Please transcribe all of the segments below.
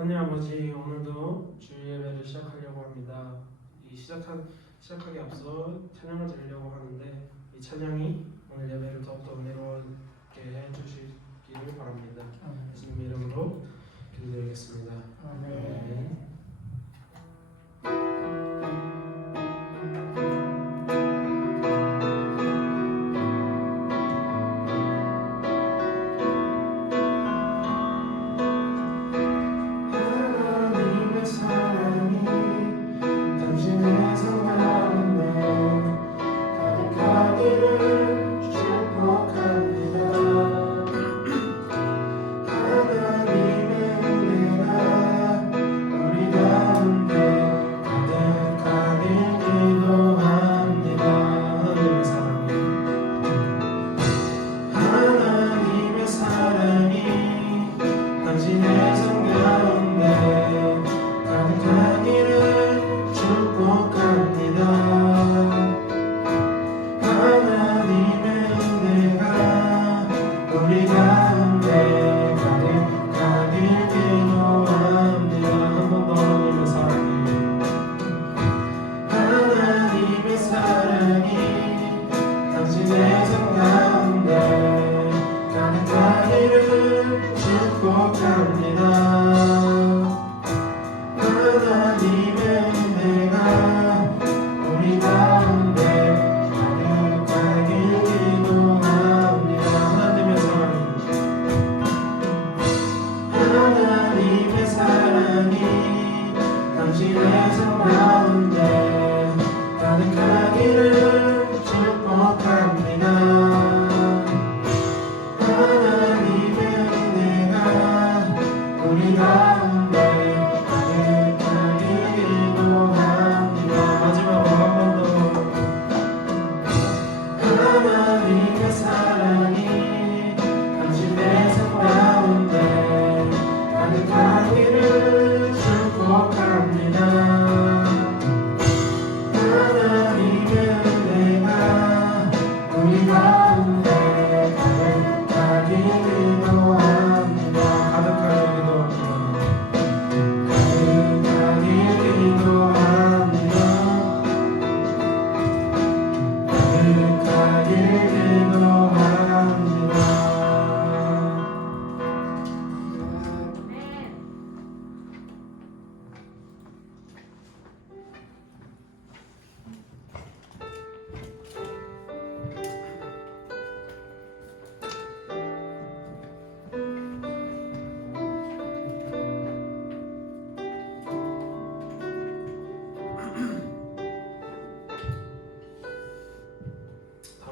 하나님 아버지, 오늘도 주일 예배를 시작하려고 합니다. 시작하기 앞서 찬양을 드리려고 하는데 이 찬양이 오늘 예배를 더욱더 은혜롭게 해주시기를 바랍니다. 예수님 이름으로 기도드리겠습니다. 아멘.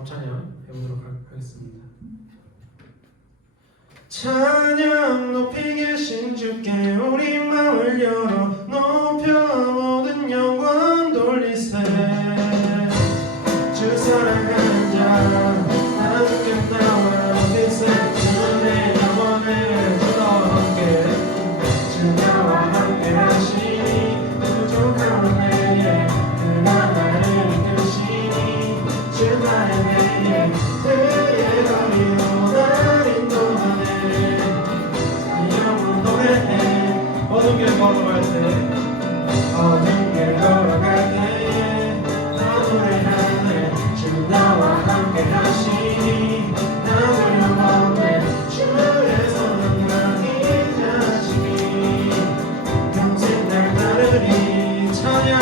찬양 해보도록 하겠습니다. 찬양 높이 계신 주께 우리 마음을 열어 높여 모든 영광 돌리세. 주 사랑하는 자 주께 나와 빛세. 주의 영원을 주와 함께 주 나와 함께 하시니 부족한 내게 그가 나를 이끄시니 주 나의 그의 거리로 날 인도하네. 영원 노래해 어둠 길 걸어갈 때 어둠 길 걸어갈 때 노래하네. 주 나와 함께 하시니 나 두려움 없네. 주의 손은 날 인자하시니 평생 날 따르리. 찬양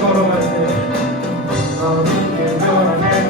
걸어갈 때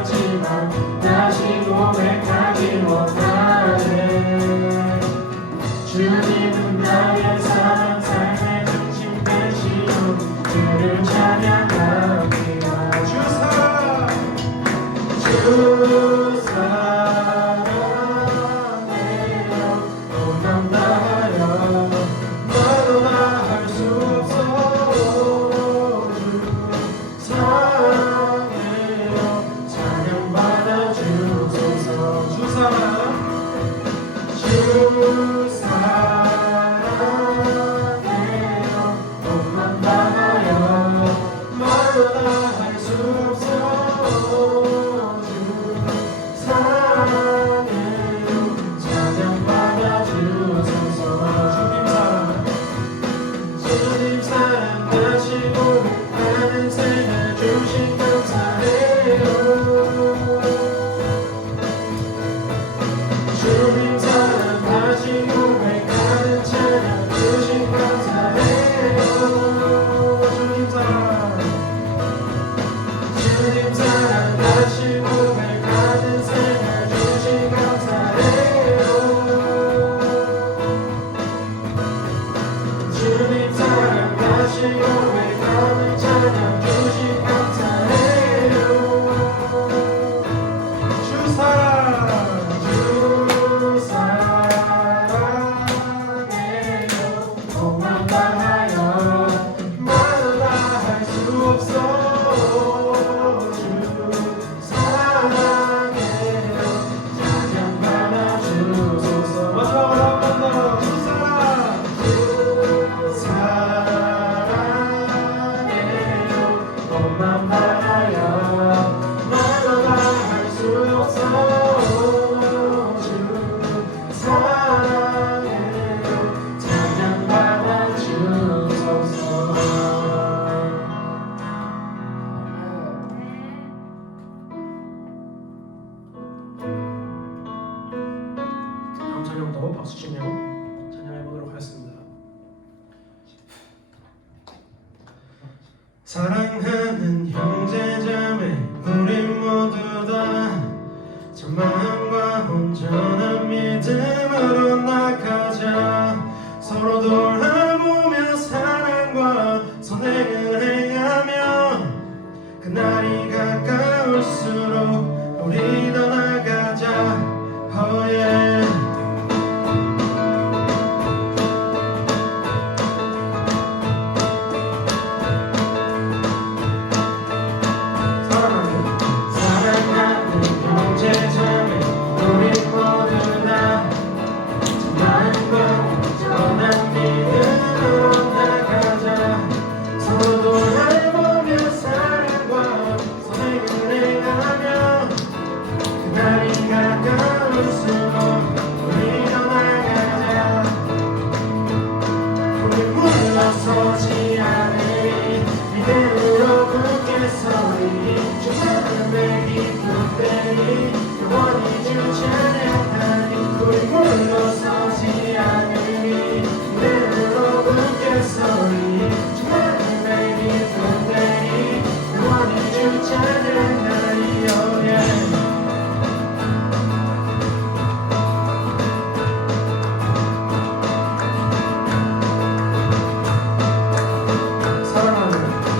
같지만 다시 고백하지 못하네. 주님은 나의 사랑 삶의 중심 되시오. 주를 찬양합니다. 주 사랑해요. 오만 다하여 말로 다 할 수 없어. 주 사랑해요. 찬양받아 주소서. 주 사랑해요. 오만 다하여 말로 다 할 수 없어. 주 사랑해요. 찬양받아 주소서. 주님 사랑 다시 고백하는 삶을 주신 감사해요. 주님 사랑 다시 고백하는 찬양 주신 감사해요. 주님 사랑 다시 고백하는 삶을 주신 감사해요. 주님 사랑 다시 고백하는 찬양 주신 감사해요. 주 사랑해요. 오만 다하여 말로 다 할 수 없어. 주 사랑해요. 찬양받아 주소서. 마지막으로 한 번 더. 주 사랑해요. 오만 다하여 말로 다 할 수 없어. 주 사랑해요. 찬양받아 주소서. 다음 찬양도 박수 치며 찬양해 보도록 하겠습니다. 사랑하는 형제자매 우리 모두 다 참 마음과 온전한 믿음으로 나가자. 서로 돌아보며 사랑과 선행을 행하며 그날이 가까울수록 우리 더 나가자. Oh yeah. 사랑하는 형제자매 우리 모두 다 마음과 온전한 믿음으로 나가자. 서로 돌아보며 사랑과 선행을 행하며 그날이 가까울수록 우리 더 나가자. 우리 물러서지 않으리 믿음으로 굳게 서리. 주님의 기쁨 때니 영원히 주 찬양하니. 우리 물러서지 않으리 믿음으로 굳게 서리. 주님의 기쁨 때니 영원히 주 찬양하니. Oh yeah.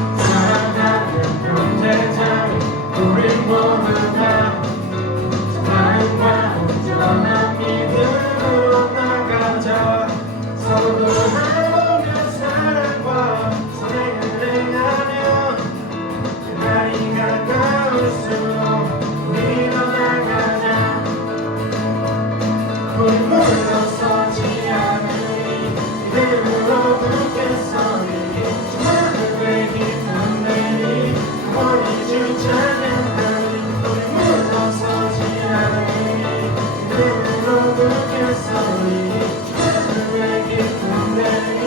사랑하는 형제자매 우리 모두 다 마음과 온전한 믿음으로 나가자. 서로 돌아보며 사랑과 선행을 행하며 그날이 가까울수록 우리 더 나가자. 우리 물러서지 않으리 믿음으로 굳게 서리. 주님의 기쁨 내니 영원히 주 찬양하니. 우리 물러서지 않으리 믿음으로 굳게 서리. 주님의 기쁨 내니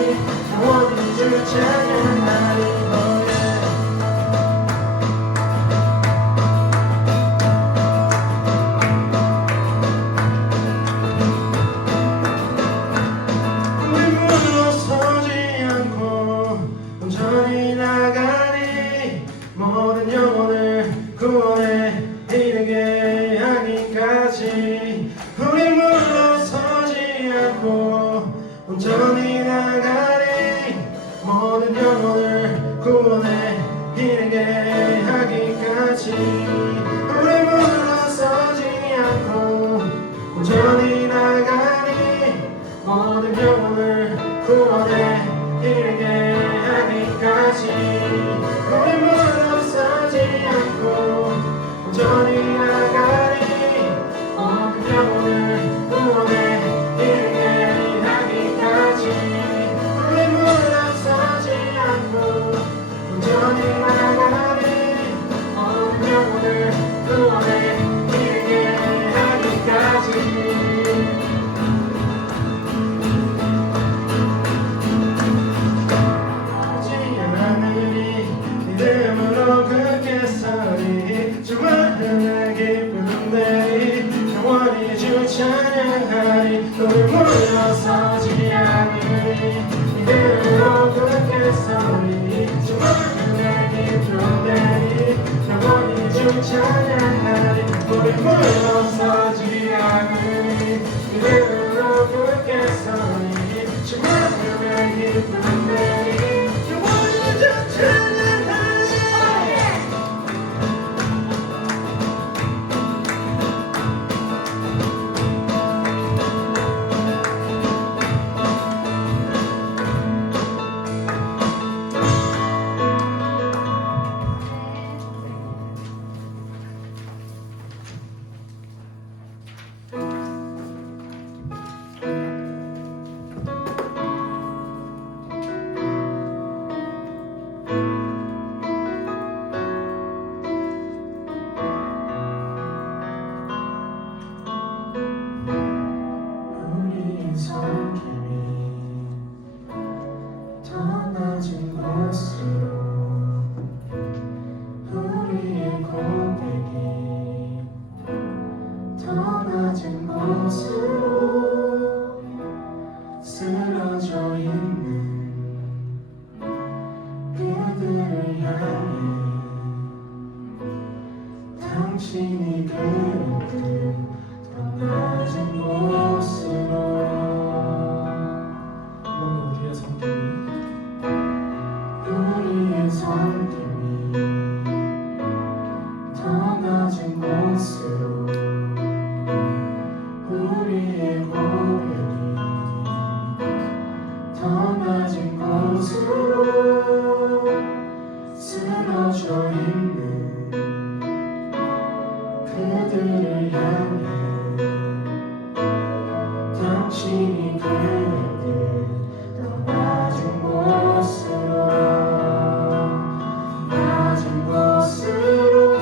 영원히 주 찬양하니. Oh yeah. 우리 물러서지 않고 온전히 나가니 모든 영혼을 구원해 이름 하기까지 우리 물러서지 않고 온전히 나가리 모든 영혼을 구원에 이르게 하기까지 우리 물러서지 않고 온전히 나가리 모든 영혼을 구원에 이르게 하기까지 우리 물러서지 않고 온전히 나가리 모든 영혼을 구원에 이르게 하기까지 믿음으로 굳게 서리 주만을 기쁜 내리 영원히 주 찬양하리 우리 물러서지 않으리 믿음으로 굳게 서리 주만을 기쁜 내리 영원히 주 찬양하리 우리 물러서지 않으리 믿음으로 굳게 서리 주만을 기쁜 내리 영원히 주 찬양하리 쓰러져 있는 그들을 향해 당신이 그릇들 더 낮은 곳으로 우리의 섬김이 더 낮은 곳으로 우리의 고백이 더 낮은 곳으로 쓰러져 있는 그들을 향해 당신이 그들 더 낮은 곳으로 낮은 곳으로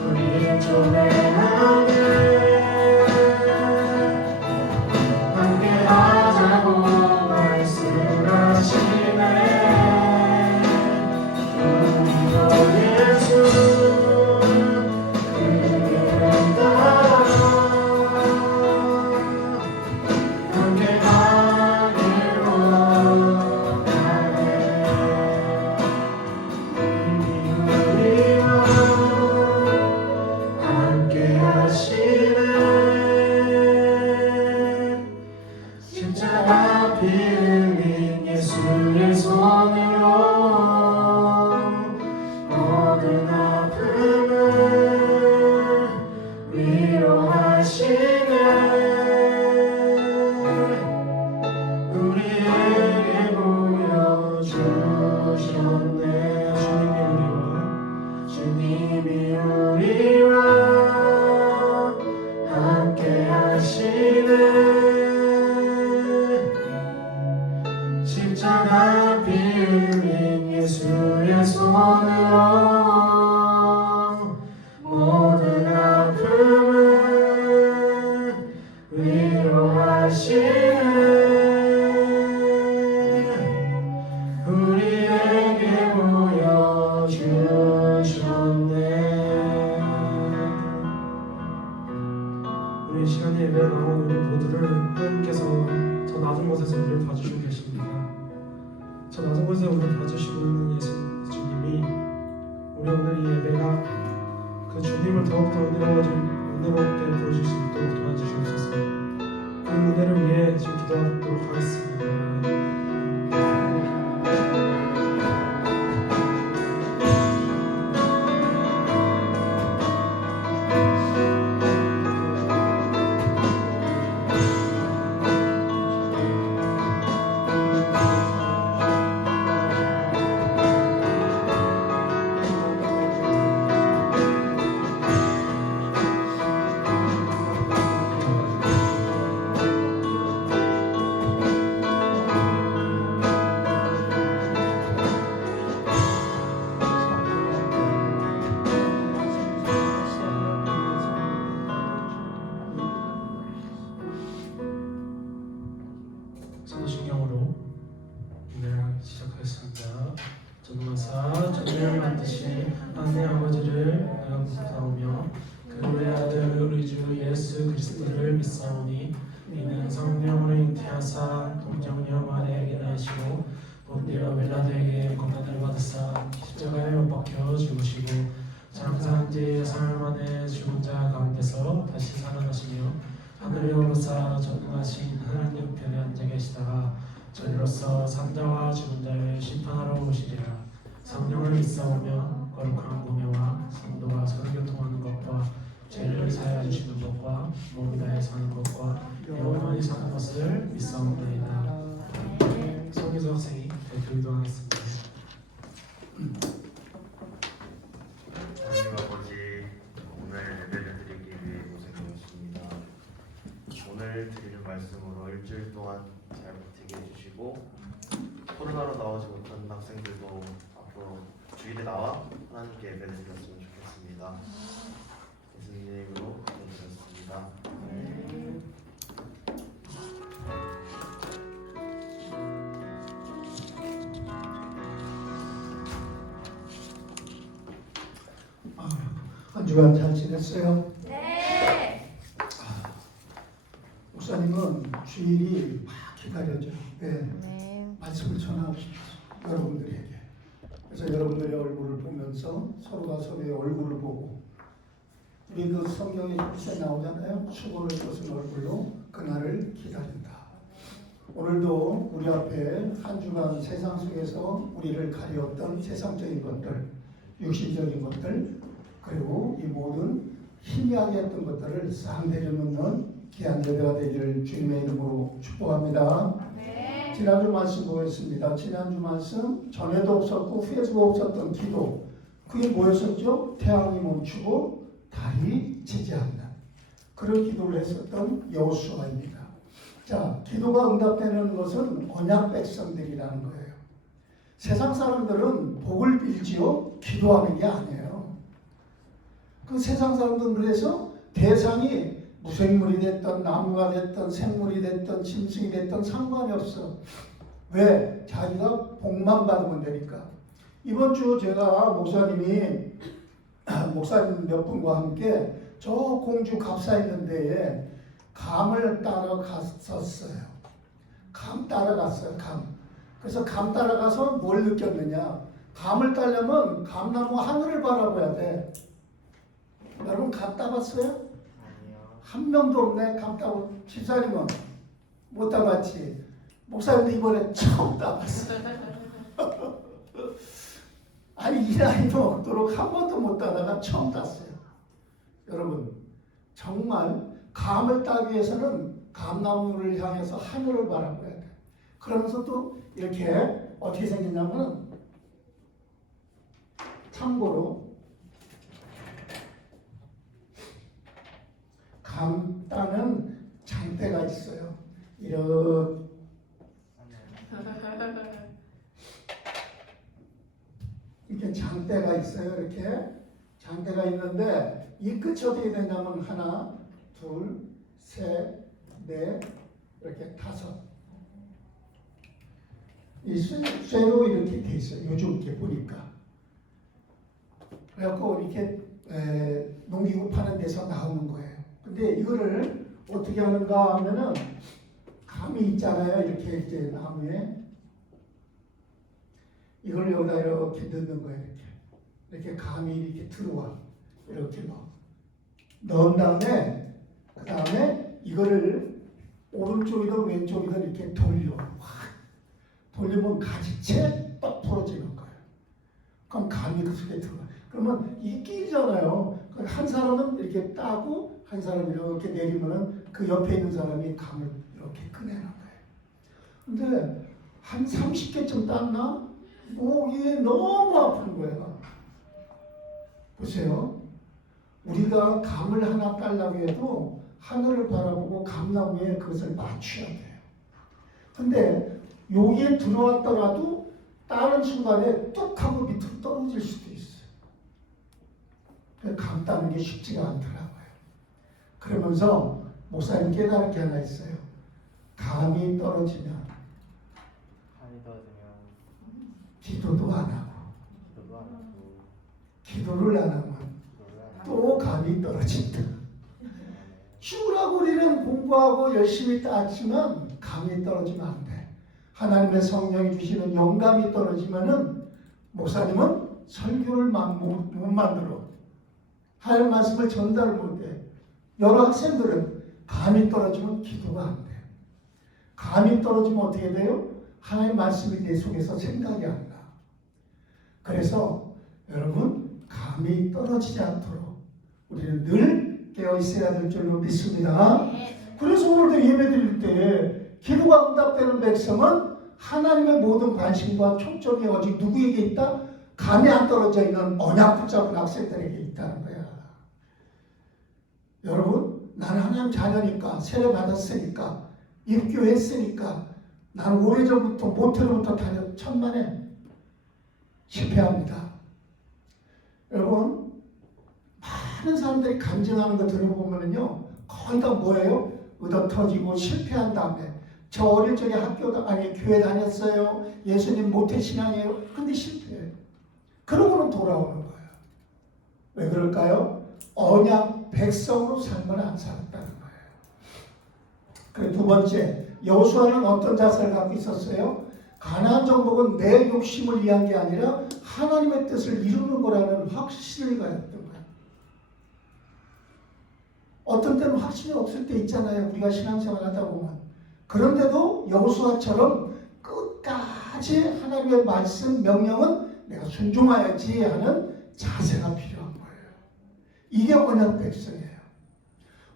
우리를 초대하네 함께 하자고 말씀하시 십자가 피 흘린 예수의 손으로 모든 아픔을 위로하시는 우리에게 보여주셨네. 우리 시간 예배에 나온 우리 모두를 하나님께서 저 낮은 곳에서 우리를 봐주시고 계십니다. 저 낮은 곳에서 우리를 봐주시고 있는 주님이 우리 오늘 이 예배가 그 주님을 더욱더 은혜롭게 보여줄 수 있도록 도와주시옵소서. 그 은혜를 위해 지금 기도하도록 하겠습니다. 사도신경으로 오늘 시작하겠습니다. 전도사 전능을 만드신 하나님 아버지를 내가 믿사오며 그의 아들 우리 주 예수 그리스도를 믿사오니 이는 성령으로 잉태하사 동정녀 마리아에게 나시고 본디오 빌라도에게 고난을 받으사 십자가에 못 박혀 죽으시고 장사한 지 사흘 만에 죽은 자 가운데서 다시 살아나시며 하늘에 오르사 전능하신 하나님 우편에 앉아 계시다가 저리로서 산자와 죽은 자를 심판하러 오시리라. 성령을 믿사오며 거룩한 공예와 성도가 서로 교통하는 것과 죄를 사하여 주시는 것과 몸이 다해 사는 것과 영원히 사는 것을 믿사옵나이다. 성기수 학생이 기도하겠습니다. 하나님 아버지, 오늘 예배를 드리기 위해 고생하셨습니다. 오늘 드리는 말씀으로 일주일 동안 잘 버티게 해주시고 코로나로 나오지 못한 학생들도 앞으로 주일에 나와 하나님께 예배를 드렸으면 좋겠습니다. 예수님 이름으로 기도드렸습니다. 한 주간 잘 지냈어요? 네. 목사님은 주일이 막 기다려져요. 네. 네. 말씀을 전하고 싶어서 여러분들에게. 그래서 여러분들의 얼굴을 보면서 서로가 서로의 얼굴을 보고 우리 그 성경에 글쎄 나오잖아요. 수고를 벗은 얼굴로 그날을 기다린다. 오늘도 우리 앞에 한 주간 세상 속에서 우리를 가리웠던 세상적인 것들, 육신적인 것들, 그리고 이 모든 희미하게 했던 것들을 싹 내려놓는 귀한 예배가 되기를 주님의 이름으로 축복합니다. 네. 지난주 말씀 보겠습니다. 지난주 말씀 전에도 없었고 후에도 없었던 기도. 그게 뭐였었죠? 태양이 멈추고 달이 지지 않는 그런 기도를 했었던 여호수아입니다. 자, 기도가 응답되는 것은 언약 백성들이라는 거예요. 세상 사람들은 복을 빌지요 기도하는 게 아니에요. 그 세상 사람들은 그래서 대상이 무생물이 됐든 나무가 됐든 생물이 됐든 짐승이 됐든 상관이 없어. 왜? 자기가 복만 받으면 되니까. 이번 주 제가 목사님 몇 분과 함께 저 공주 갑사 있는 데에 감을 따라갔었어요. 감 따라갔어요. 감. 그래서 감 따라가서 뭘 느꼈느냐. 감을 따려면 감나무 하늘을 바라봐야 돼. 여러분 감 따봤어요? 아니요. 한 명도 없네. 감 따고. 집사님은 못 따봤지. 목사님도 이번에 처음 따봤어. 아니 이 나이 먹도록 한 번도 못 따다가 처음 땄어요. 여러분 정말 감을 따기 위해서는 감나무를 향해서 하늘을 바라봐야 돼. 그러면서 또 이렇게 어떻게 생겼냐면 참고로 감 따는 장대가 있어요. 이렇게 이렇게 장대가 있어요. 이렇게 장대가 있는데 이 끝이 어떻게 되냐면 하나, 둘, 셋, 넷, 이렇게 다섯. 이 쇠로 이렇게 돼 있어요. 요즘 이렇게 보니까. 그래갖고 이렇게 농기구 파는 데서 나오는 거예요. 근데 이거를 어떻게 하는가 하면은 감이 있잖아요. 이렇게 이제 나무에 이걸 여기다 이렇게 넣는 거예요. 이렇게 감이 이렇게 들어와. 이렇게 넣은 다음에 그 다음에 이거를 오른쪽이든 왼쪽이든 이렇게 돌려. 돌리면 가지채 떡 부러지는 거예요. 그럼 감이 그 속에 들어가. 그러면 이게 끼잖아요. 한 사람은 이렇게 따고 한 사람이 이렇게 내리면은 그 옆에 있는 사람이 감을 이렇게 꺼내는 거예요. 근데 한 30개쯤 땄나? 목이 너무 아픈 거예요. 보세요. 우리가 감을 하나 따려고 해도 하늘을 바라보고 감나무에 그것을 맞춰야 돼요. 근데 여기에 들어왔더라도 따는 순간에 뚝 하고 밑으로 떨어질 수도 있어요. 감 따는 게 쉽지가 않더라고요. 그러면서 목사님 깨달은 게 하나 있어요. 감이 떨어지면 기도도 안 하고 기도를 안 하면 또 감이 떨어진다. 죽으라고 우리는 공부하고 열심히 따지만 감이 떨어지면 안 돼. 하나님의 성령이 주시는 영감이 떨어지면은 목사님은 설교를 못 만들어. 할 말씀을 전달 못해. 여러 학생들은 감이 떨어지면 기도가 안 돼. 감이 떨어지면 어떻게 돼요? 하나님의 말씀이 내 속에서 생각이 안 나. 그래서 여러분 감이 떨어지지 않도록 우리는 늘 깨어 있어야 될 줄로 믿습니다. 그래서 오늘도 예배 드릴 때 기도가 응답되는 백성은 하나님의 모든 관심과 초점이 오직 누구에게 있다? 감이 안 떨어져 있는 언약 붙잡은 학생들에게 있다는 거야. 여러분, 나는 하나님 자녀니까, 세례 받았으니까, 입교했으니까, 나는 오래전부터 모태로부터 다녔 천만에 실패합니다. 여러분, 많은 사람들이 간증하는 거 들어보면요, 거의 다 뭐예요? 얻어 터지고 실패한 다음에 저 어릴 적에 교회 다녔어요. 예수님 모태신앙이에요. 근데 실패해요. 그러고는 돌아오는 거예요. 왜 그럴까요? 언약 백성으로 삶을 안 살았다는 거예요. 그리고 두 번째, 여호수아는 어떤 자세를 갖고 있었어요? 가나안 정복은 내 욕심을 위한 게 아니라 하나님의 뜻을 이루는 거라는 확신을 가졌던 거예요. 어떤 때는 확신이 없을 때 있잖아요. 우리가 신앙생활 하다 보면. 그런데도 여호수아처럼 끝까지 하나님의 말씀, 명령은 내가 순종해야지 하는 자세가 필요한 거예요. 이게 언약 백성이에요.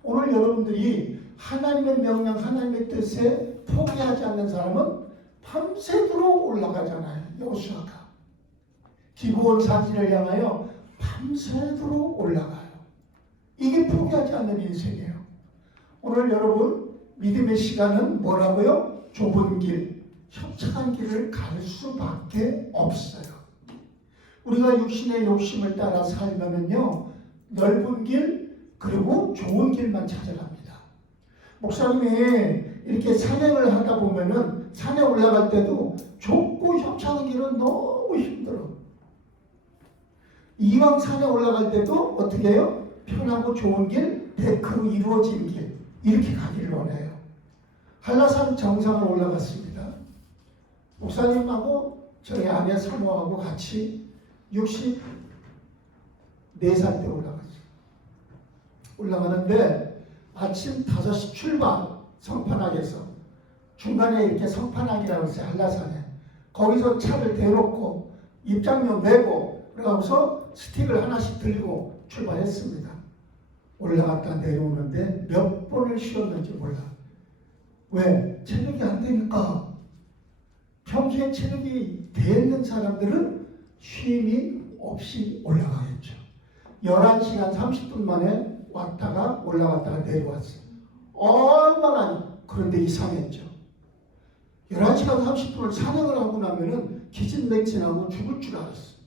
오늘 여러분들이 하나님의 명령, 하나님의 뜻에 포기하지 않는 사람은 밤새도록 올라가잖아요. 여호수아가 기브온 사지를 향하여 밤새도록 올라가요. 이게 포기하지 않는 인생이에요. 오늘 여러분 믿음의 시간은 뭐라고요? 좁은 길, 협착한 길을 갈 수밖에 없어요. 우리가 육신의 욕심을 따라 살면은요, 넓은 길 그리고 좋은 길만 찾아갑니다. 목사님이 이렇게 산행을 하다 보면은 산에 올라갈 때도 좁고 협착한 길은 너무 힘들어. 이왕 산에 올라갈 때도 어떻게 해요? 편하고 좋은 길, 데크로 이루어진 길, 이렇게 가기를 원해요. 한라산 정상을 올라갔습니다. 목사님하고 저희 아내 사모하고 같이 64살 때 올라갔어요. 올라가는데 아침 5시 출발, 성판악에서 중간에 이렇게 성판악이라고 했어요. 한라산에. 거기서 차를 대놓고 입장료 내고 그러고서 스틱을 하나씩 들고 출발했습니다. 올라갔다 내려오는데 몇 번을 쉬었는지 몰라. 왜? 체력이 안 되니까. 평소에 체력이 되는 사람들은 쉼이 없이 올라가겠죠. 11시간 30분 만에 왔다가 올라갔다가 내려왔어요. 얼마나. 그런데 이상했죠. 11시간 30분을 산행을 하고 나면은 기진맥진하고 죽을 줄 알았어요.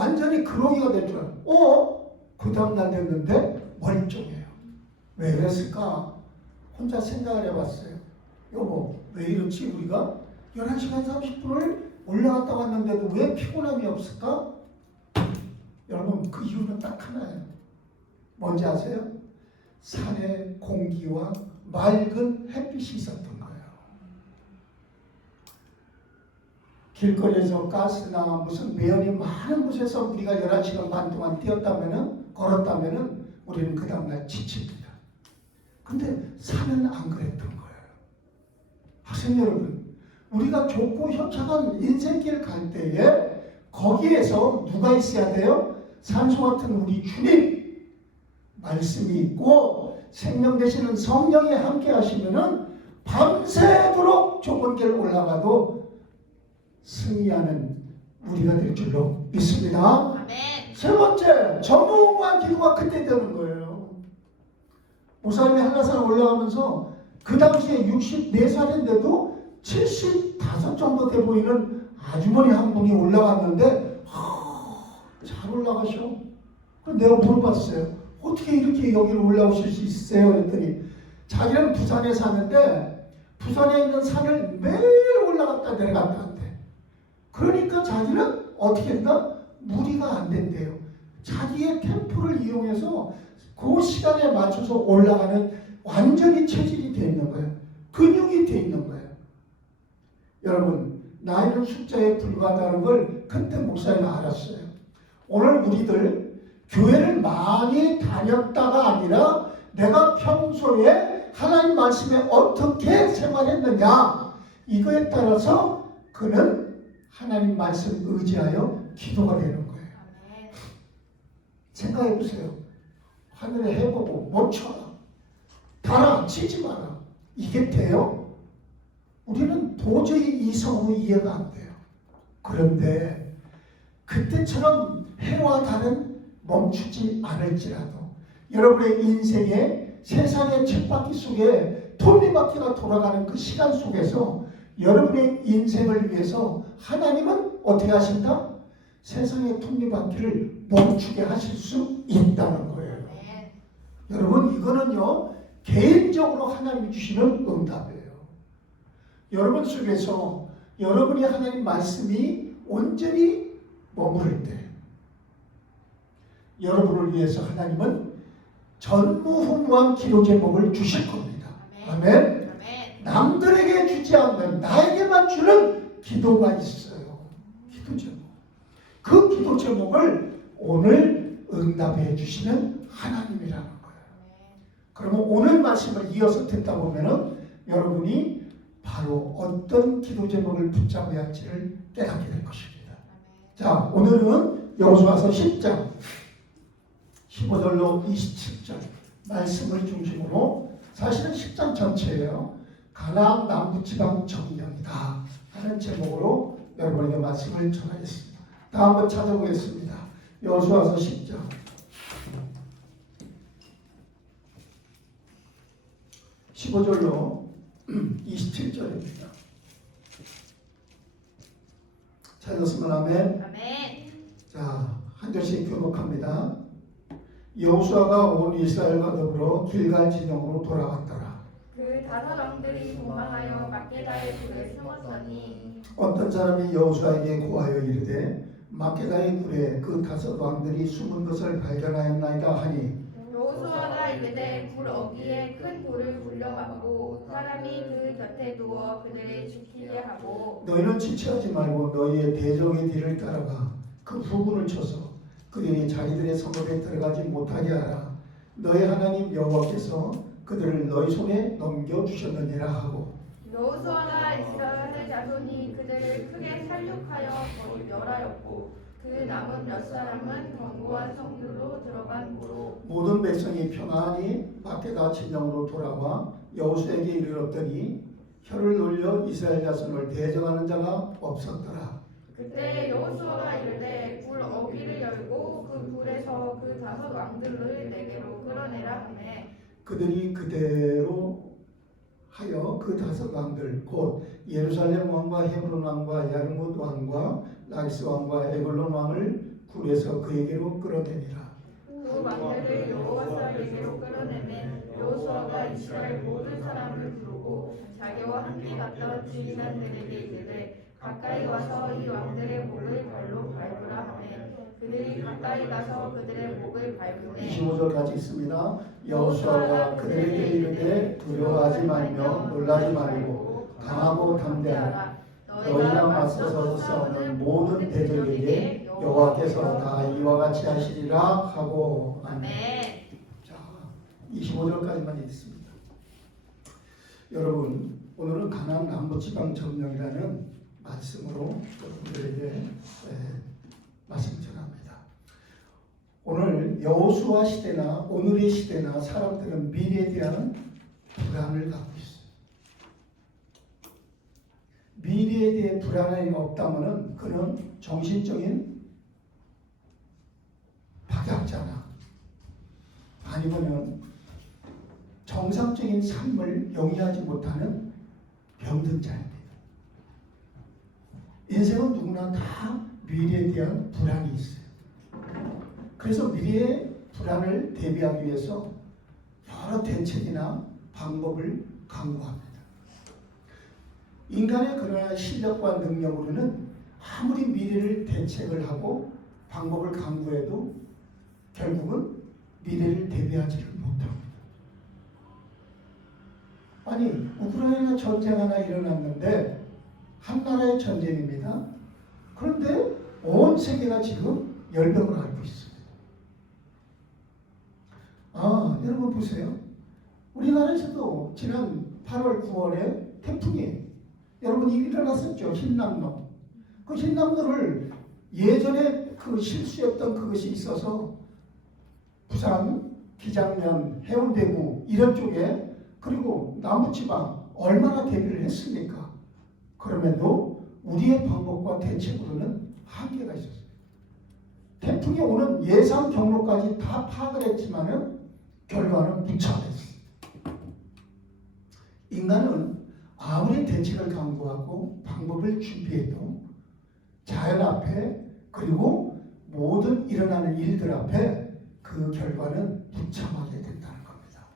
완전히 그러기가 될 줄 알아요. 그 다음날 됐는데 멀쩡해요. 왜 그랬을까? 혼자 생각을 해봤어요. 여보, 왜 이렇지 우리가? 11시간 30분을 올라갔다 왔는데도 왜 피곤함이 없을까? 여러분, 그 이유는 딱 하나예요. 뭔지 아세요? 산의 공기와 맑은 햇빛이 있었던 거예요. 길거리에서 가스나 무슨 매연이 많은 곳에서 우리가 11시간 반 동안 걸었다면은 우리는 그 다음날 지칩니다. 근데 산은 안 그랬던 거예요. 학생 여러분, 우리가 좋고 협착한 인생길 갈 때에 거기에서 누가 있어야 돼요? 산소 같은 우리 주님 말씀이 있고 생명 되시는 성령이 함께 하시면은 밤새도록 좁은 길 올라가도 승리하는 우리가 될 줄로 믿습니다. 아멘. 세 번째, 전무후무한 기도가 그때 되는 거예요. 목사님이 한라산 올라가면서 그 당시에 64살인데도 75 정도 돼 보이는 아주머니 한 분이 올라갔는데 잘 올라가셔. 그래서 내가 물어봤어요. 어떻게 이렇게 여기를 올라오실 수 있어요? 그랬더니 자기는 부산에 사는데 부산에 있는 산을 매일 올라갔다 내려갔다 한대. 그러니까 자기는 어떻게 했나? 무리가 안 된대요. 자기의 템포를 이용해서 그 시간에 맞춰서 올라가는 완전히 체질이 돼 있는 거예요. 근육이 돼 있는 거예요. 여러분, 나이는 숫자에 불과하다는 걸 그때 목사님은 알았어요. 오늘 우리들 교회를 많이 다녔다가 아니라 내가 평소에 하나님 말씀에 어떻게 생활했느냐 이거에 따라서 그는 하나님 말씀 의지하여 기도가 되는 거예요. 아멘. 생각해 보세요. 하늘에 해보고 멈춰라. 달아 치지 마라. 이게 돼요? 우리는 도저히 이성으로 이해가 안 돼요. 그런데 그때처럼 해와 달은 멈추지 않을지라도 여러분의 인생의 세상의 쳇바퀴 속에 톱니바퀴가 돌아가는 그 시간 속에서 여러분의 인생을 위해서 하나님은 어떻게 하신다? 세상의 톱니바퀴를 멈추게 하실 수 있다는 거예요. 아멘. 여러분, 이거는요 개인적으로 하나님이 주시는 응답이에요. 여러분 속에서 여러분이 하나님 말씀이 온전히 머무를 때 여러분을 위해서 하나님은 전무후무한 기도 제목을 주실 겁니다. 아멘. 아멘. 남들에게 주지 않는 나에게만 주는 기도가 있어요. 기도 제목. 그 기도 제목을 오늘 응답해 주시는 하나님이라는 거예요. 그러면 오늘 말씀을 이어서 듣다 보면은 여러분이 바로 어떤 기도 제목을 붙잡아야 할지를 깨닫게 될 것입니다. 자, 오늘은 여호수아서 10장 15절로 27절 말씀을 중심으로 사실은 10장 전체예요. 가나안 남부지방 정령이다 하는 제목으로 여러분에게 말씀을 전하겠습니다. 다음 한번 찾아보겠습니다. 여호수아서 10장 15절로 27절입니다. 찾았으면 아멘. 아멘. 자, 한 절씩 교독합니다. 여호수아가 온 이스라엘과 더불어 길갈 진영으로 돌아갔더라. 그 다섯 왕들이 도망하여 막게다의 굴에 숨었더니 어떤 사람이 여호수아에게 고하여 이르되 막게다의 굴에 그 다섯 왕들이 숨은 것을 발견하였나이다 하니 여호수아가 이르되 굴 어귀에 큰 돌을 굴려갖고 사람이 그 곁에 누워 그들을 지키게 하고 너희는 지체하지 말고 너희의 대적의 뒤를 따라가 그 후군을 쳐서 그들이 자기들의 성읍에 들어가지 못하게 하라. 너희 하나님 여호와께서 그들을 너희 손에 넘겨주셨느니라 하고 여호수아가 이스라엘 자손이 그들을 크게 살육하여 거의 멸하였고 그 남은 몇 사람은 견고한 성읍으로 들어간 고로 모든 백성이 평안히 막게다 진영으로 돌아와 여호수아에게 이르렀더니 혀를 놀려 이스라엘 자손을 대적하는 자가 없었더라. 그때 여호수아가 이르되 굴 어귀를 열고 그 굴에서 그 다섯 왕들을 내게로 끌어내라 하매 그들이 그대로 하여 그 다섯 왕들 곧 예루살렘 왕과 헤브론 왕과 야르뭇 왕과 라기스 왕과 에글론 왕을 굴에서 그에게로 끌어내니라. 그 왕들을 여호와에게로 끌어내매 여호수아가 이스라엘 모든 사람을 부르고 자기와 함께 갔던 주인들에게 이르되 가까이 와서 이 왕들의 목을 발로 밟으라 하매 그들이 가까이 가서 그들의 목을 밟으매 25절까지 있습니다. 여호수아가 그들에게 이르되 두려워하지 말며 놀라지 말고 강하고 담대하라. 너희가 맞서서 싸우는 모든 대적에게 여호와께서 다 이와 같이 하시리라 하고. 아멘. 자, 25절까지만 읽습니다. 여러분, 오늘은 가나안 남부지방 점령이라는 말씀으로 여러분들에게 말씀 전합니다. 오늘 여호수아 시대나 오늘의 시대나 사람들은 미래에 대한 불안을 갖고 있어요. 미래에 대해 불안함이 없다면 그는 정신적인 박약자나 아니면 정상적인 삶을 영위하지 못하는 병든 자입니다. 인생은 누구나 다 미래에 대한 불안이 있어요. 그래서 미래의 불안을 대비하기 위해서 여러 대책이나 방법을 강구합니다. 인간의 그러나 실력과 능력으로는 아무리 미래를 대책을 하고 방법을 강구해도 결국은 미래를 대비하지를 못합니다. 아니, 우크라이나 전쟁 하나 일어났는데 한 나라의 전쟁입니다. 그런데 온 세계가 지금 열병을 앓고 있습니다. 여러분 보세요. 우리나라에서도 지난 8월, 9월에 태풍이 여러분 일어났었죠. 흰남노. 그 흰남노를 예전에 그 실수였던 그것이 있어서 부산, 기장면, 해운대구 이런 쪽에 그리고 남부지방 얼마나 대비를 했습니까? 그럼에도 우리의 방법과 대책으로는 한계가 있었어요. 태풍이 오는 예상 경로까지 다 파악을 했지만은 결과는 무참했어요. 인간은 아무리 대책을 강구하고 방법을 준비해도 자연 앞에 그리고 모든 일어나는 일들 앞에 그 결과는 무참하게 된다는 겁니다.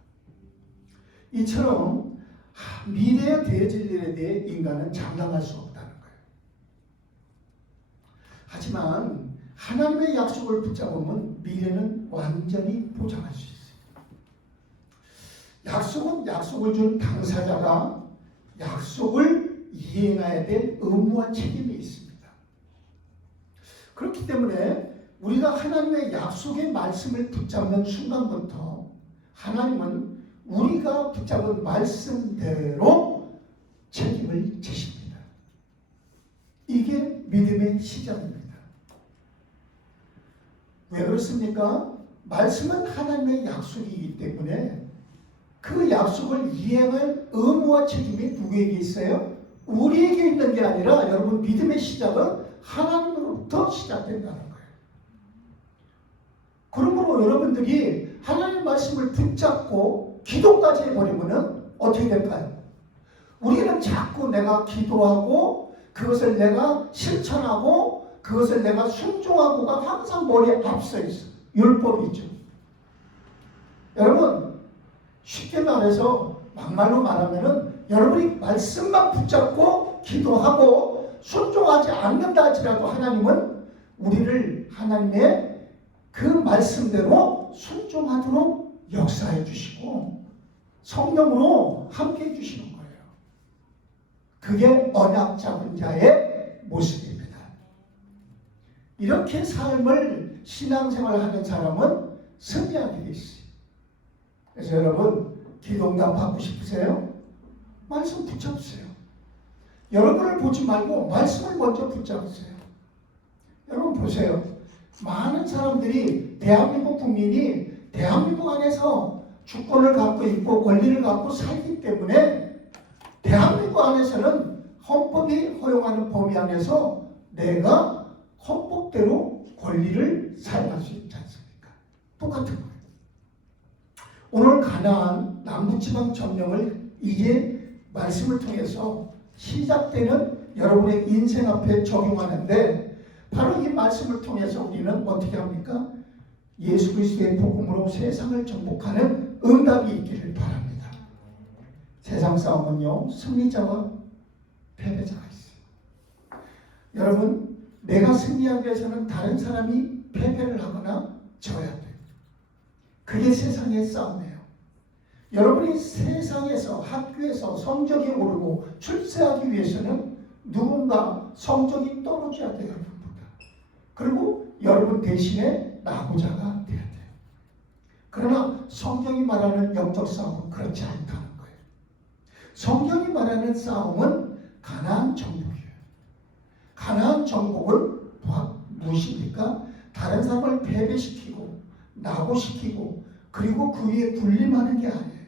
이처럼 미래에 대해질 일에 대해 인간은 장담할 수 없다는 거예요. 하지만 하나님의 약속을 붙잡으면 미래는 완전히 보장할 수 있어요. 약속은 약속을 준 당사자가 약속을 이행해야 될 의무와 책임이 있습니다. 그렇기 때문에 우리가 하나님의 약속의 말씀을 붙잡는 순간부터 하나님은 우리가 붙잡은 말씀대로 책임을 지십니다. 이게 믿음의 시작입니다. 왜 그렇습니까? 말씀은 하나님의 약속이기 때문에 그 약속을 이행할 의무와 책임이 누구에게 있어요? 우리에게 있는 게 아니라 여러분 믿음의 시작은 하나님으로부터 시작된다는 거예요. 그러므로 여러분들이 하나님의 말씀을 붙잡고 기도까지 해버리면 어떻게 될까요? 우리는 자꾸 내가 기도하고 그것을 내가 실천하고 그것을 내가 순종하고가 항상 머리에 앞서 있어요. 율법이죠. 여러분 쉽게 말해서 막말로 말하면은 여러분이 말씀만 붙잡고 기도하고 순종하지 않는다 할지라도 하나님은 우리를 하나님의 그 말씀대로 순종하도록 역사해 주시고 성령으로 함께 해 주시는 거예요. 그게 언약 잡은 자의 모습입니다. 이렇게 삶을 신앙생활을 하는 사람은 승리하게 돼 있어요. 그래서 여러분 기도응답 받고 싶으세요? 말씀 붙잡으세요. 여러분을 보지 말고 말씀을 먼저 붙잡으세요. 여러분 보세요. 많은 사람들이 대한민국 국민이 대한민국 안에서 주권을 갖고 있고 권리를 갖고 살기 때문에 대한민국 안에서는 헌법이 허용하는 범위 안에서 내가 헌법대로 권리를 사용할 수 있지 않습니까? 똑같은 거예요. 오늘 가나안 남부지방 점령을 이제 말씀을 통해서 시작되는 여러분의 인생 앞에 적용하는데 바로 이 말씀을 통해서 우리는 어떻게 합니까? 예수 그리스도의 복음으로 세상을 정복하는 응답이 있기를 바랍니다. 세상 싸움은요, 승리자와 패배자가 있어요. 여러분, 내가 승리하기 위해서는 다른 사람이 패배를 하거나 져야 돼요. 그게 세상의 싸움이에요. 여러분이 세상에서, 학교에서 성적이 오르고 출세하기 위해서는 누군가 성적이 떨어져야 돼요, 여러분보다. 그리고 여러분 대신에 나고자가 돼야 돼요. 그러나 성경이 말하는 영적 싸움은 그렇지 않다는 거예요. 성경이 말하는 싸움은 가나안 정복이에요. 가나안 정복은 무엇입니까? 다른 사람을 패배시키고 낙오시키고 그리고 그 위에 군림하는 게 아니에요.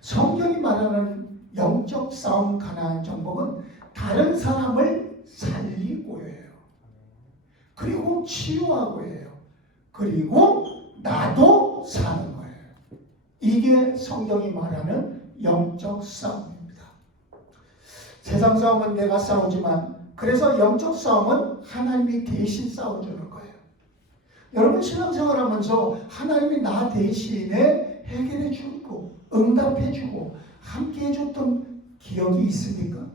성경이 말하는 영적 싸움 가나안 정복은 다른 사람을 살리고 해요. 그리고 치유하고 해요. 그리고 나도 사는 거예요. 이게 성경이 말하는 영적 싸움입니다. 세상 싸움은 내가 싸우지만 그래서 영적 싸움은 하나님이 대신 싸워주는 거예요. 여러분 신앙생활하면서 하나님이 나 대신에 해결해 주고 응답해 주고 함께 해줬던 기억이 있습니까?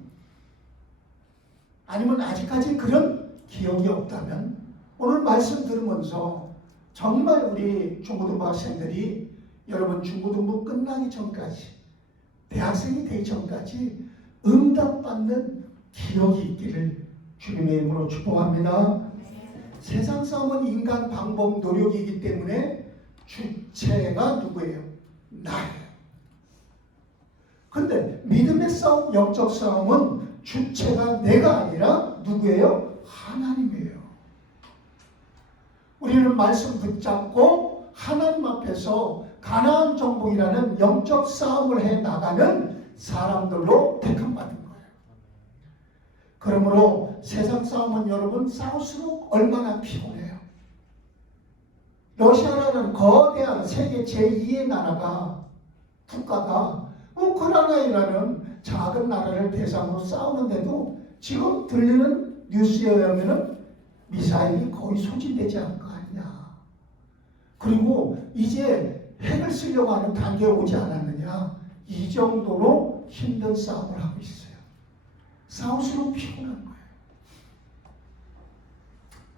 아니면 아직까지 그런 기억이 없다면 오늘 말씀 들으면서 정말 우리 중고등부 학생들이 여러분 중고등부 끝나기 전까지 대학생이 되기 전까지 응답받는 기억이 있기를 주님의 이름으로 축복합니다. 세상 싸움은 인간 방법 노력이기 때문에 주체가 누구예요? 나예요. 그런데 믿음의 싸움, 영적 싸움은 주체가 내가 아니라 누구예요? 하나님이에요. 우리는 말씀 붙잡고 하나님 앞에서 가나안 정복이라는 영적 싸움을 해 나가는 사람들로 택함받은 거예요. 그러므로 세상 싸움은 여러분 싸울수록 얼마나 피곤해요. 러시아라는 거대한 세계 제2의 나라가 국가가 우크라이나라는 작은 나라를 대상으로 싸우는데도 지금 들리는 뉴스에 의하면 미사일이 거의 소진되지 않을 거 아니냐. 그리고 이제 핵을 쓰려고 하는 단계에 오지 않았느냐. 이 정도로 힘든 싸움을 하고 있어요. 싸울수록 피곤한 거예요.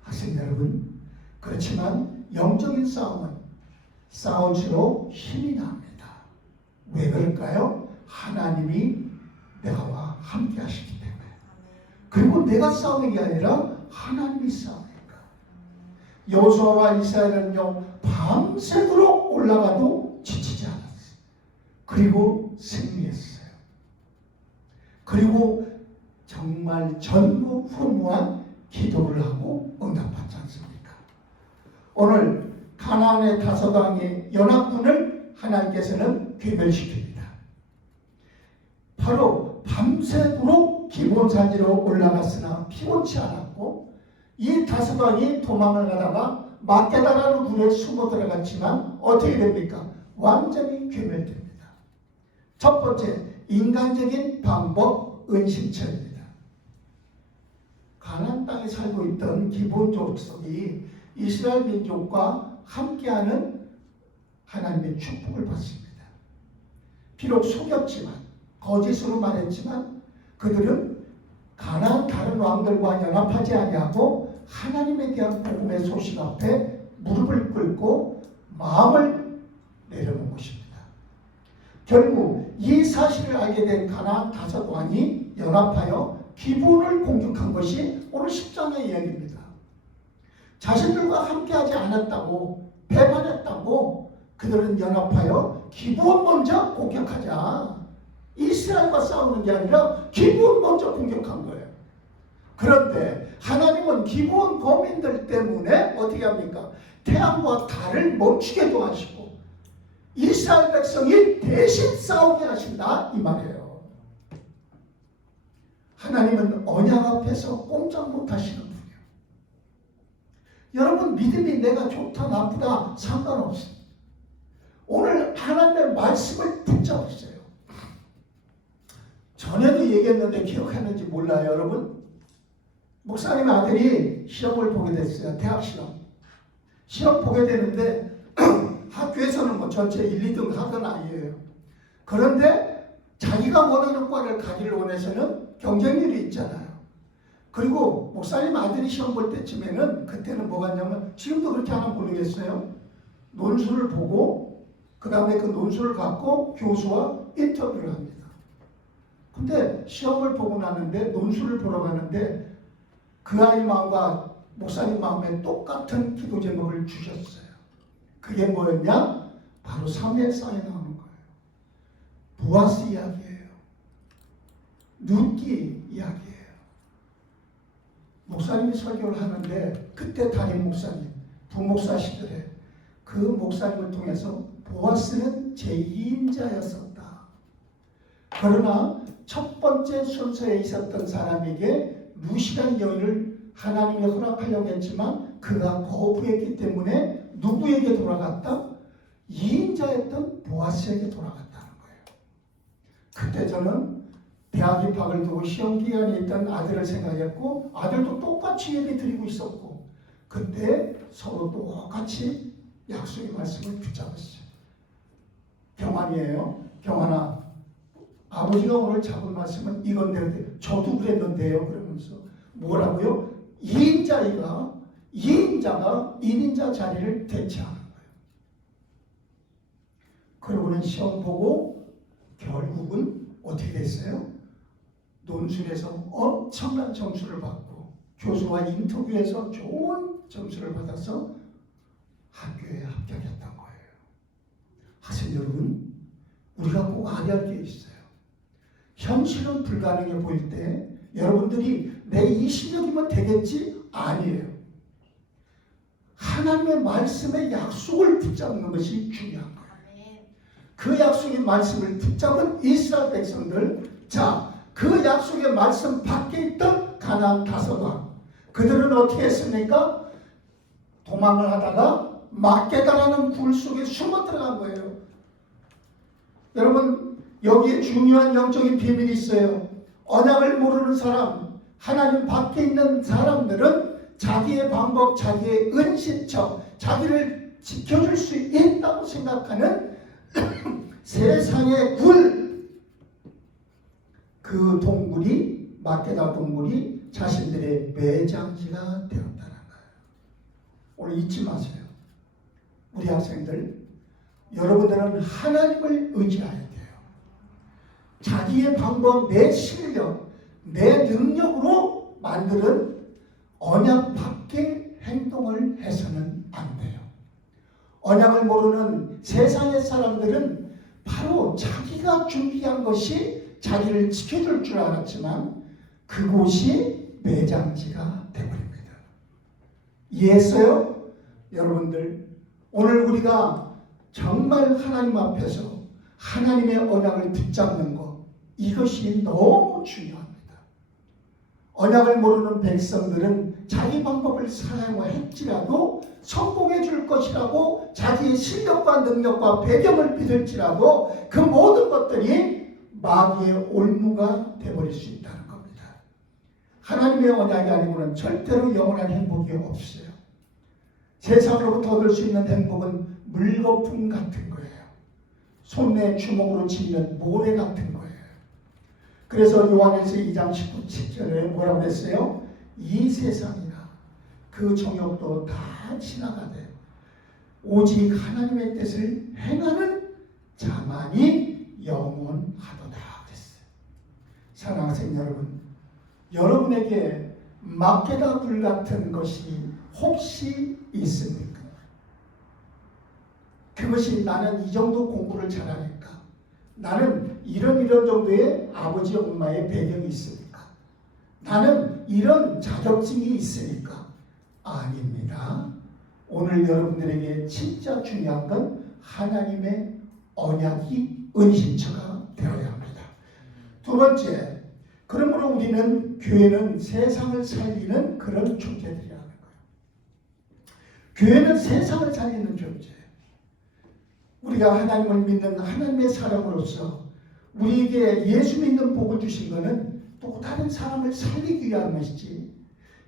학생 여러분, 그렇지만 영적인 싸움은 싸울수록 힘이 납니다. 왜 그럴까요? 하나님이 내가와 함께 하시기 때문에. 그리고 내가 싸우는 게 아니라 하나님이 싸우니까. 여호수아와 이스라엘은요 밤새도록 올라가도 지치지 않았어요. 그리고 승리했어요. 그리고 정말 전무후무한 기도를 하고 응답받지 않습니까? 오늘 가나안의 다섯 왕의 연합군을 하나님께서는 괴멸시킵니다. 바로 밤새도록 기본산지로 올라갔으나 피곤치 않았고 이 다섯 왕이 도망을 가다가 막게다라는 굴에 숨어 들어갔지만 어떻게 됩니까? 완전히 괴멸됩니다. 첫 번째, 인간적인 방법 은신처입니다. 가나안 땅에 살고 있던 기본 족속이 이스라엘 민족과 함께하는 하나님의 축복을 받습니다. 비록 속였지만 거짓으로 말했지만 그들은 가나안 다른 왕들과 연합하지 아니하고 하나님에 대한 복음의 소식 앞에 무릎을 꿇고 마음을 내려놓은 것입니다. 결국 이 사실을 알게 된 가나안 다섯 왕이 연합하여 기브온을 공격한 것이 오늘 10장의 이야기입니다. 자신들과 함께하지 않았다고 배반했다고 그들은 연합하여 기브온 먼저 공격하자. 이스라엘과 싸우는 게 아니라 기브온 먼저 공격한 거예요. 그런데 하나님은 기브온 거민들 때문에 어떻게 합니까? 태양과 달을 멈추게도 하시고 이스라엘 백성이 대신 싸우게 하신다 이 말이에요. 하나님은 언약 앞에서 꼼짝 못하시는 분이에요. 여러분 믿음이 내가 좋다 나쁘다 상관없어요. 오늘 하나님의 말씀을 붙잡으세요. 전에도 얘기했는데 기억하는지 몰라요 여러분. 목사님 아들이 시험을 보게 됐어요. 대학 시험. 시험 보게 되는데 학교에서는 뭐 전체 1, 2등 하던 아이예요. 그런데 자기가 원하는 과를 가기를 원해서는 경쟁률이 있잖아요. 그리고 목사님 아들이 시험 볼 때쯤에는 그때는 뭐가 있냐면 지금도 그렇게 하나 모르겠어요. 논술을 보고 그 다음에 그 논술을 갖고 교수와 인터뷰를 합니다. 근데 시험을 보고 나는데 논술을 보러 가는데 그 아이 마음과 목사님 마음에 똑같은 기도 제목을 주셨어요. 그게 뭐였냐? 바로 사무엘상에 나오는 거예요. 보아스 이야기예요. 룻기 이야기예요. 목사님이 설교를 하는데 그때 담임 목사님, 부목사 시절에 그 목사님을 통해서 보아스는 제2인자였었다. 그러나 첫 번째 순서에 있었던 사람에게 룻이라는 여인을 하나님이 허락하려고 했지만 그가 거부했기 때문에 누구에게 돌아갔다? 2인자였던 보아스에게 돌아갔다는 거예요. 그때 저는 대학 입학을 두고 시험 기간에 있던 아들을 생각했고 아들도 똑같이 예배 드리고 있었고 그때 서로 똑같이 약속의 말씀을 붙잡았어요. 경환이에요. 경환아, 아버지가 오늘 잡은 말씀은 이건데 저도 그랬는데요. 그러면서 뭐라고요? 2인자가 1인자 자리를 대체하는 거예요. 그러고는 시험 보고 결국은 어떻게 됐어요? 논술에서 엄청난 점수를 받고 교수와 인터뷰에서 좋은 점수를 받아서 학교에 합격했던 거예요. 하세요 여러분, 우리가 꼭 알아야 할 게 있어요. 현실은 불가능해 보일 때 여러분들이 내 이 실력이면 되겠지? 아니에요. 하나님의 말씀의 약속을 붙잡는 것이 중요한 거예요. 그 약속의 말씀을 붙잡은 이스라엘 백성들, 자, 그 약속의 말씀 밖에 있던 가나안 5왕, 그들은 어떻게 했습니까? 도망을 하다가 막게다라는 굴 속에 숨어 들어간 거예요. 여러분, 여기에 중요한 영적인 비밀이 있어요. 언약을 모르는 사람, 하나님 밖에 있는 사람들은 자기의 방법, 자기의 은신처, 자기를 지켜줄 수 있다고 생각하는 세상의 굴, 그 동굴이, 막게다 동굴이 자신들의 매장지가 되었다는 거예요. 오늘 잊지 마세요. 우리 학생들, 여러분들은 하나님을 의지해야 돼요. 자기의 방법, 내 실력, 내 능력으로 만드는 언약 밖의 행동을 해서는 안 돼요. 언약을 모르는 세상의 사람들은 바로 자기가 준비한 것이 자기를 지켜줄 줄 알았지만 그곳이 매장지가 되어버립니다. 이해했어요? 여러분들, 오늘 우리가 정말 하나님 앞에서 하나님의 언약을 붙잡는 것, 이것이 너무 중요합니다. 언약을 모르는 백성들은 자기 방법을 사용할지라도 성공해 줄 것이라고 자기의 실력과 능력과 배경을 믿을지라도 그 모든 것들이 마귀의 올무가 되어버릴 수 있다는 겁니다. 하나님의 언약이 아니고는 절대로 영원한 행복이 없어요. 세상으로부터 얻을 수 있는 행복은 물거품 같은 거예요. 손에 주먹으로 치는 모래 같은 거예요. 그래서 요한일서 2장 19절에 뭐라고 했어요? 이 세상이나 그 정욕도 다 지나가되 오직 하나님의 뜻을 행하는 자만이 영원하도다 그랬어요. 사랑하는 학생 여러분, 여러분에게 막게다 불 같은 것이 혹시 있습니까? 그것이 나는 이 정도 공부를 잘하니까, 나는 이런 정도의 아버지 엄마의 배경이 있으니까, 나는 이런 자격증이 있으니까. 아닙니다. 오늘 여러분들에게 진짜 중요한 건 하나님의 언약이 은신처가 되어야 합니다. 두 번째, 그러므로 우리는, 교회는 세상을 살리는 그런 존재들이라는 거예요. 교회는 세상을 살리는 존재예요. 우리가 하나님을 믿는 하나님의 사람으로서 우리에게 예수 믿는 복을 주신 것은 또 다른 사람을 살리기 위한 것이지,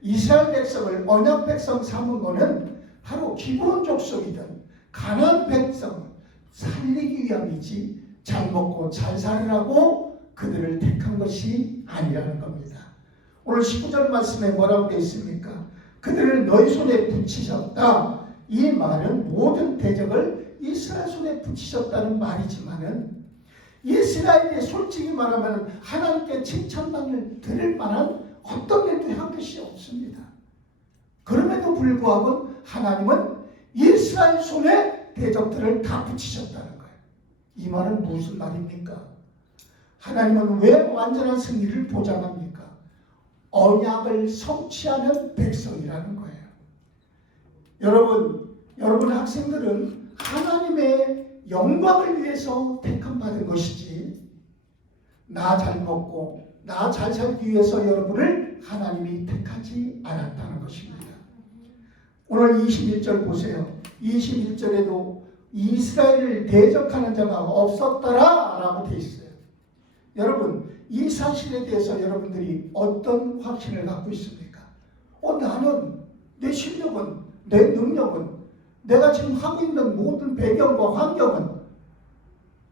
이스라엘 백성을 언약 백성 삼은 거는 바로 기브온 족속이든 가나안 백성 살리기 위함이지 잘 먹고 잘 살으라고 그들을 택한 것이 아니라는 겁니다. 오늘 19절 말씀에 뭐라고 되어 있습니까? 그들을 너희 손에 붙이셨다. 이 말은 모든 대적을 이스라엘 손에 붙이셨다는 말이지만은 이스라엘이 솔직히 말하면 하나님께 칭찬만을 들을 만한 어떤 일도 한 것이 없습니다. 그럼에도 불구하고 하나님은 이스라엘 손에 대적들을 다 붙이셨다는 거예요. 이 말은 무슨 말입니까? 하나님은 왜 완전한 승리를 보장합니까? 언약을 성취하는 백성이라는 거예요. 여러분 학생들은 하나님의 영광을 위해서 택함받은 것이지 나 잘 먹고 나 잘 살기 위해서 여러분을 하나님이 택하지 않았다는 것입니다. 오늘 21절 보세요. 21절에도 이스라엘을 대적하는 자가 없었더라 라고 되어 있어요. 여러분 이 사실에 대해서 여러분들이 어떤 확신을 갖고 있습니까? 나는 내 실력은 내 능력은 내가 지금 하고 있는 모든 배경과 환경은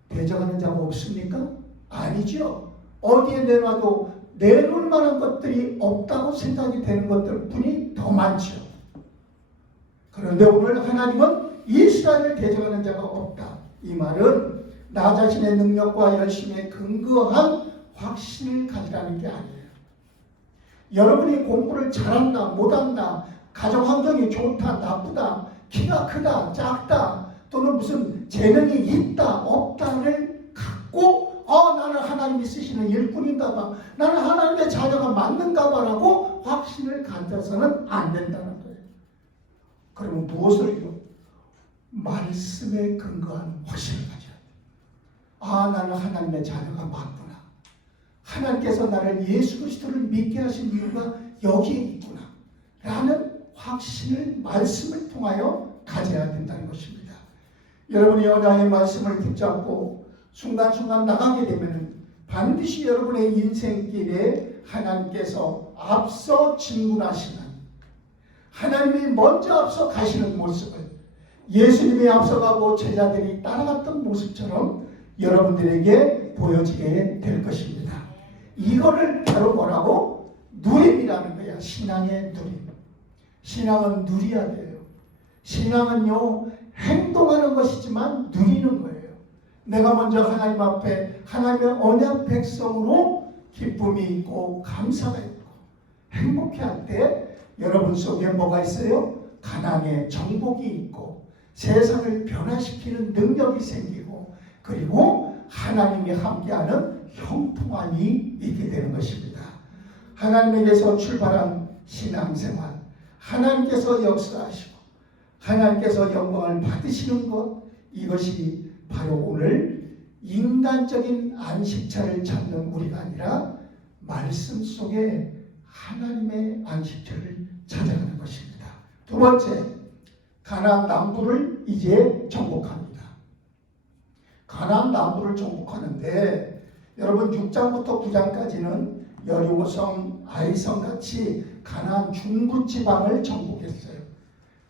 대적하는 자가 없습니까? 아니죠. 어디에 내놔도 내놓을 만한 것들이 없다고 생각이 되는 것들 뿐이 더 많죠. 그런데 오늘 하나님은 이스라엘을 대적하는 자가 없다. 이 말은 나 자신의 능력과 열심에 근거한 확신을 가지라는 게 아니에요. 여러분이 공부를 잘한다, 못한다, 가정 환경이 좋다, 나쁘다, 키가 크다, 작다, 또는 무슨 재능이 있다, 없다를 갖고 나는 하나님이 쓰시는 일꾼인가 봐, 나는 하나님의 자녀가 맞는가 봐라고 확신을 가져서는 안 된다는 거예요. 그러면 무엇을요? 말씀에 근거한 확신을 가져야 돼요. 나는 하나님의 자녀가 맞구나. 하나님께서 나를 예수 그리스도를 믿게 하신 이유가 여기에 있구나 라는 확신을 말씀을 통하여 가져야 된다는 것입니다. 여러분이 언약의 말씀을 붙잡고 순간순간 나가게 되면 반드시 여러분의 인생길에 하나님께서 앞서 진군하시는, 하나님이 먼저 앞서 가시는 모습을 예수님이 앞서가고 제자들이 따라갔던 모습처럼 여러분들에게 보여지게 될 것입니다. 이거를 바로 뭐라고? 누림이라는 거야. 신앙의 누림. 신앙은 누려야 돼요. 신앙은요, 행동하는 것이지만 누리는 거예요. 내가 먼저 하나님 앞에 하나님의 언약 백성으로 기쁨이 있고 감사가 있고 행복해할 때 여러분 속에 뭐가 있어요? 가난의 정복이 있고 세상을 변화시키는 능력이 생기고 그리고 하나님이 함께하는 형통함이 있게 되는 것입니다. 하나님에게서 출발한 신앙생활, 하나님께서 역사하시고 하나님께서 영광을 받으시는 것, 이것이 바로 오늘 인간적인 안식처를 찾는 우리가 아니라 말씀 속에 하나님의 안식처를 찾아가는 것입니다. 두 번째, 가나안 남부를 이제 정복합니다. 가나안 남부를 정복하는데 여러분 6장부터 9장까지는 여리고성, 아이성 같이 가나안 중부 지방을 정복했어요.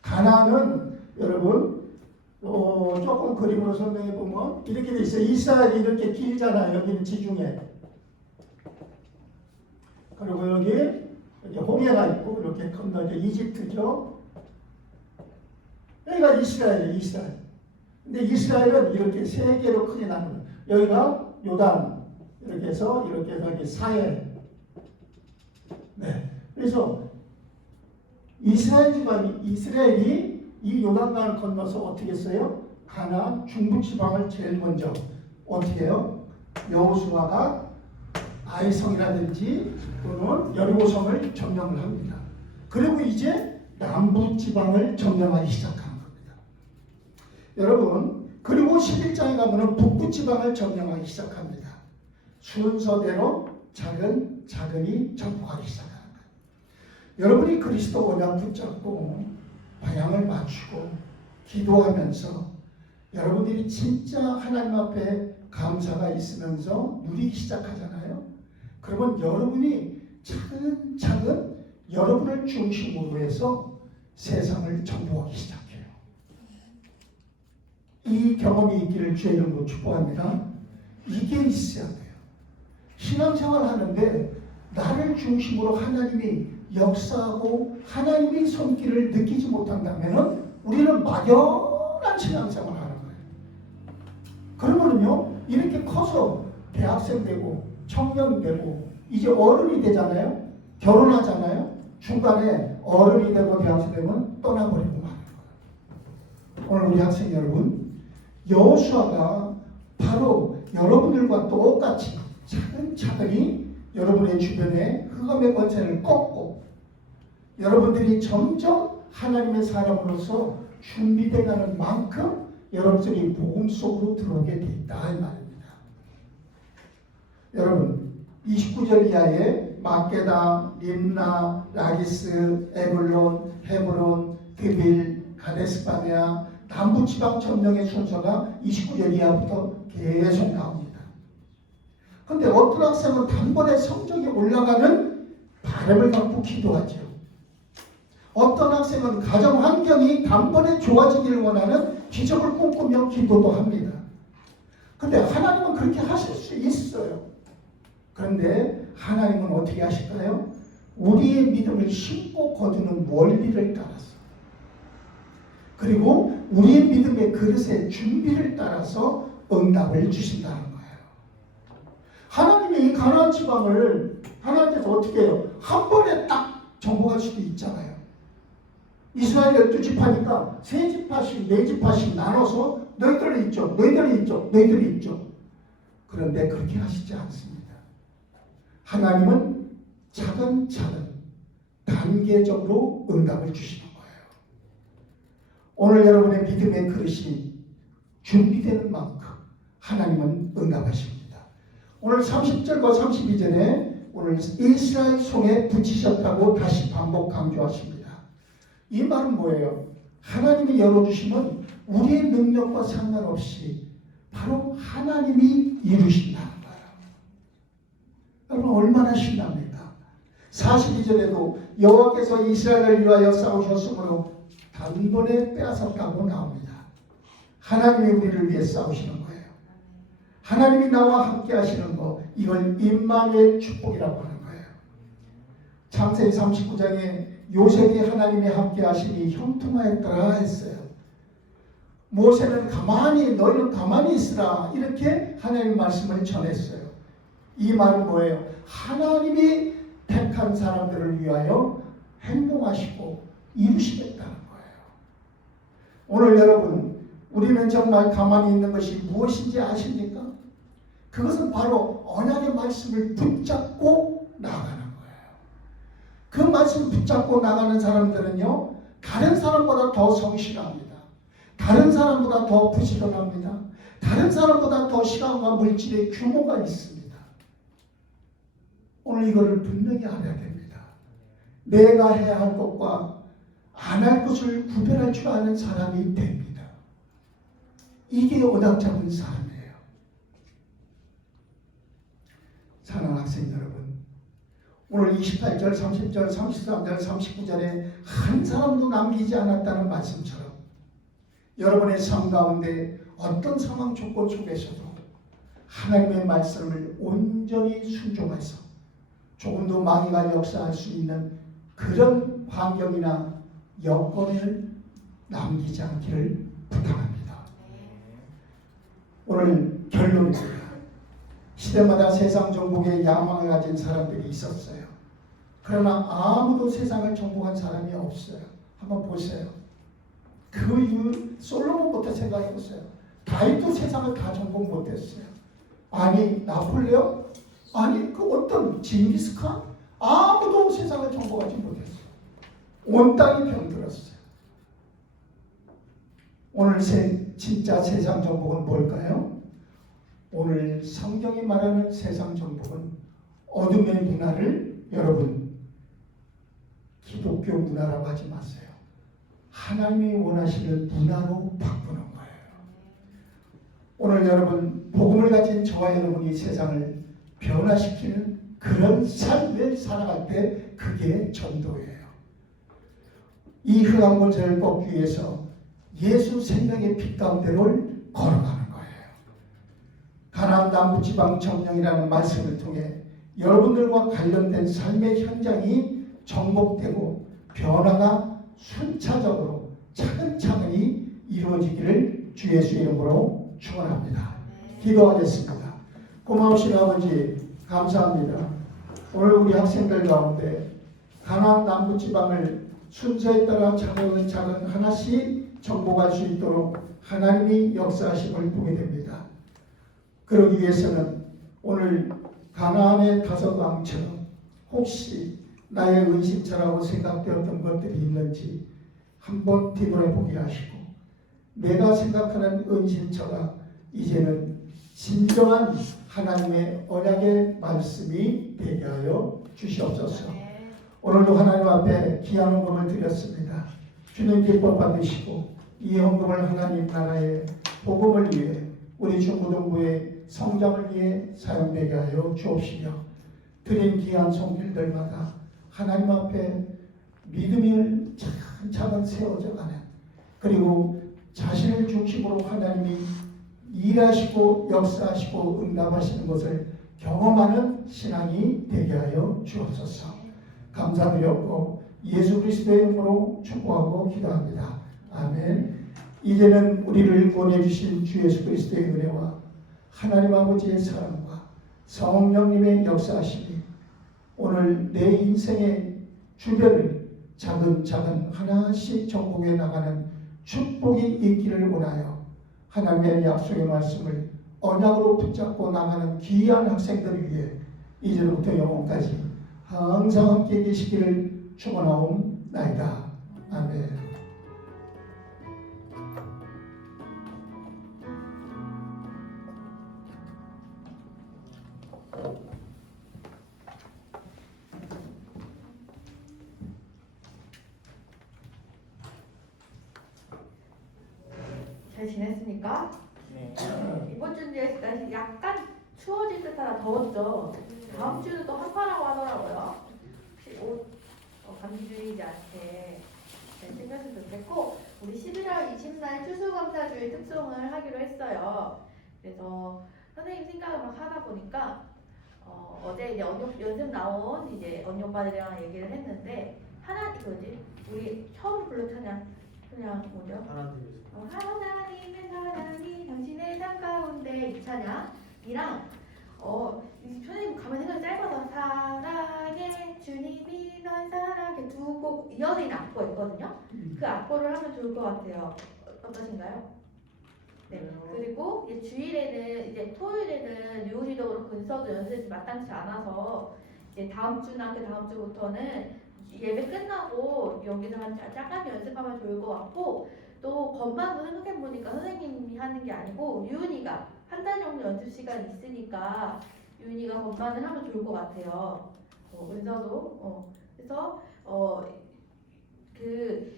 가나안은 여러분 조금 그림으로 설명해 보면 이렇게 돼 있어요. 이스라엘이 이렇게 길잖아요. 여기는 지중해. 그리고 여기 홍해가 있고 이렇게 건너죠. 이집트죠. 여기가 이스라엘이에요. 이스라엘. 근데 이스라엘은 이렇게 세 개로 크게 나눠요. 여기가 요단 이렇게 해서 여기 사해. 네. 그래서 이스라엘이 이 요단강을 건너서 어떻게 했어요? 가나안 중부 지방을 제일 먼저 어떻게 해요? 여호수아가 아이성이라든지 또는 여리고성을 점령을 합니다. 그리고 이제 남부 지방을 점령하기 시작하는 겁니다. 여러분, 그리고 11장에 가면은 북부 지방을 점령하기 시작합니다. 순서대로 차근히 정복하기 시작하는 거예요. 여러분이 그리스도 언약 붙잡고 방향을 맞추고 기도하면서 여러분들이 진짜 하나님 앞에 감사가 있으면서 누리기 시작하잖아요. 그러면 여러분이 차근차근 여러분을 중심으로 해서 세상을 정복하기 시작해요. 이 경험이 있기를 주의 이름으로 축복합니다. 이게 있어야 돼요. 신앙생활 하는데 나를 중심으로 하나님이 역사하고 하나님의 손길을 느끼지 못한다면 우리는 막연한 신앙생활을 하는 거예요. 그러면요 이렇게 커서 대학생 되고 청년 되고 이제 어른이 되잖아요. 결혼하잖아요. 중간에 어른이 되고 대학생 되면 떠나버리고 마는 거예요. 오늘 우리 학생 여러분, 여호수아가 바로 여러분들과 똑같이 차근차근히 여러분의 주변에 흑암의 권세를 꺾고 여러분들이 점점 하나님의 사람으로서 준비되가는 만큼 여러분들이 복음 속으로 들어오게 돼 있다 이 말입니다. 여러분 29절 이하에 마게다, 림나, 라기스, 에글론, 헤브론, 드빌, 가데스바네아 남부지방 점령의 순서가 29절 이하부터 계속 나옵니다. 그런데 어떤 학생은 단번에 성적이 올라가는 바람을 갖고 기도하죠. 어떤 학생은 가정 환경이 단번에 좋아지기를 원하는 기적을 꿈꾸며 기도도 합니다. 그런데 하나님은 그렇게 하실 수 있어요. 그런데 하나님은 어떻게 하실까요? 우리의 믿음을 심고 거두는 원리를 따라서 그리고 우리의 믿음의 그릇의 준비를 따라서 응답을 주신다는 거예요. 하나님이 이 가나안 지방을 하나님께서 어떻게 해요? 한 번에 딱 정복할 수도 있잖아요. 이스라엘 12지파니까 3지파씩 4지파씩 나눠서 너희들이 있죠. 너희들이 있죠. 너희들이 있죠. 그런데 그렇게 하시지 않습니다. 하나님은 차근차근 단계적으로 응답을 주시는 거예요. 오늘 여러분의 믿음의 그릇이 준비되는 만큼 하나님은 응답하십니다. 오늘 30절과 32절에 오늘 이스라엘 손에 붙이셨다고 다시 반복 강조하십니다. 이 말은 뭐예요? 하나님이 열어주시면 우리의 능력과 상관없이 바로 하나님이 이루신다는 거예요. 여러분 얼마나 신납니까? 42절에도 여호와께서 이스라엘을 위하여 싸우셨으므로 단번에 빼앗았다고 나옵니다. 하나님이 우리를 위해 싸우시는 거예요. 하나님이 나와 함께 하시는 거, 이걸 임마누엘 축복이라고 하는 거예요. 창세기 39장에 요셉이 하나님이 함께 하시니 형통하였더라 했어요. 모세는 너희는 가만히 있으라 이렇게 하나님 말씀을 전했어요. 이 말은 뭐예요? 하나님이 택한 사람들을 위하여 행동하시고 이루시겠다는 거예요. 오늘 여러분 우리는 정말 가만히 있는 것이 무엇인지 아십니까? 그것은 바로 언약의 말씀을 붙잡고 나가는 거예요. 그 말씀 붙잡고 나가는 사람들은요 다른 사람보다 더 성실합니다. 다른 사람보다 더 부지런합니다. 다른 사람보다 더 시간과 물질의 규모가 있습니다. 오늘 이거를 분명히 알아야 됩니다. 내가 해야 할 것과 안 할 것을 구별할 줄 아는 사람이 됩니다. 이게 언약 잡은 사람이에요. 사랑하는 학생 여러분, 오늘 28절, 30절, 33절, 39절에 한 사람도 남기지 않았다는 말씀처럼 여러분의 삶 가운데 어떤 상황 조건 속에서도 하나님의 말씀을 온전히 순종해서 조금도 마귀가 역사할 수 있는 그런 환경이나 여건을 남기지 않기를 부탁합니다. 오늘 결론입니다. 시대마다 세상 정복의 야망을 가진 사람들이 있었어요. 그러나 아무도 세상을 정복한 사람이 없어요. 한번 보세요. 그 이유 솔로몬부터 생각해 보세요. 다윗도 세상을 다 정복 못했어요. 아니 나폴레옹? 아니 그 어떤 징기스칸? 아무도 세상을 정복하지 못했어요. 온 땅이 병들었어요. 오늘 진짜 세상 정복은 뭘까요? 오늘 성경이 말하는 세상 정복은 어둠의 문화를 여러분 기독교 문화라고 하지 마세요. 하나님이 원하시는 문화로 바꾸는 거예요. 오늘 여러분 복음을 가진 저와 여러분이 세상을 변화시키는 그런 삶을 살아갈 때 그게 전도예요. 이 흑암 권세를 뽑기 위해서 예수 생명의 빛 가운데를 걸어가는 거예요. 가나안 남부지방 청년이라는 말씀을 통해 여러분들과 관련된 삶의 현장이 정복되고 변화가 순차적으로 차근차근히 이루어지기를 주 예수 이름으로 축원합니다. 기도하겠습니다. 고마우신 아버지 감사합니다. 오늘 우리 학생들 가운데 가나안 남부지방을 순서에 따라 차근차근 하나씩 정복할 수 있도록 하나님이 역사하심을 보게 됩니다. 그러기 위해서는 오늘 가나안의 5왕처럼 혹시 나의 은신처라고 생각되었던 것들이 있는지 한번 뒤돌아보게 하시고 내가 생각하는 은신처가 이제는 진정한 하나님의 언약의 말씀이 되게 하여 주시옵소서. 오늘도 하나님 앞에 귀한 헌금을 드렸습니다. 주님 기뻐 받으시고 이 헌금을 하나님 나라의 복음을 위해 우리 중고등부의 성장을 위해 사용되게 하여 주옵시며 드린 귀한 손길들마다 하나님 앞에 믿음을 차근차근 세워져 가는 그리고 자신을 중심으로 하나님이 일하시고 역사하시고 응답하시는 것을 경험하는 신앙이 되게 하여 주옵소서. 감사드렸고 예수 그리스도의 이름으로 축복하고 기도합니다. 아멘. 이제는 우리를 보내주신 주 예수 그리스도의 은혜와 하나님 아버지의 사랑과 성령님의 역사하심이 오늘 내 인생의 주변을 차근차근 하나씩 정복해 나가는 축복이 있기를 원하여 하나님의 약속의 말씀을 언약으로 붙잡고 나가는 귀한 학생들을 위해 이제부터 영원까지 항상 함께 계시기를 축원하옵나이다. 아멘. 잘 지냈습니까? 네. 이번 주는 날씨 약간 추워질 듯하다 더웠죠. 다음 주는 또 한파라고 하더라고요. 혹시 옷 감기 들리지 않게 잘 챙겼으면 좋겠고 우리 11월 20일 추수감사주일 특송을 하기로 했어요. 그래서 선생님 생각을 막 하다 보니까 어제 이제 연습 나온 이제 언니 오빠들이랑 얘기를 했는데 우리 처음 불러 찬양 뭐죠? 하나님의 사랑이 당신의 삶 가운데 이 찬양이랑 선생님 가만 생각이 짧아서 사랑해 주님이 널 사랑해 두 곡 이어서 있는 악보 있거든요. 그 악보를 하면 좋을 것 같아요. 어떠신가요? 네. 그리고 이제 주일에는 이제 토요일에는 유은이도 그렇고 은서도 연습이 마땅치 않아서 이제 다음 주나 그 다음 주부터는 예배 끝나고 여기서 잠깐 연습하면 좋을 것 같고 또 건반도 생각해보니까 선생님이 하는 게 아니고 유은이가 한 달 정도 연습 시간 있으니까 유은이가 건반을 하면 좋을 것 같아요. 은서도 그래서 그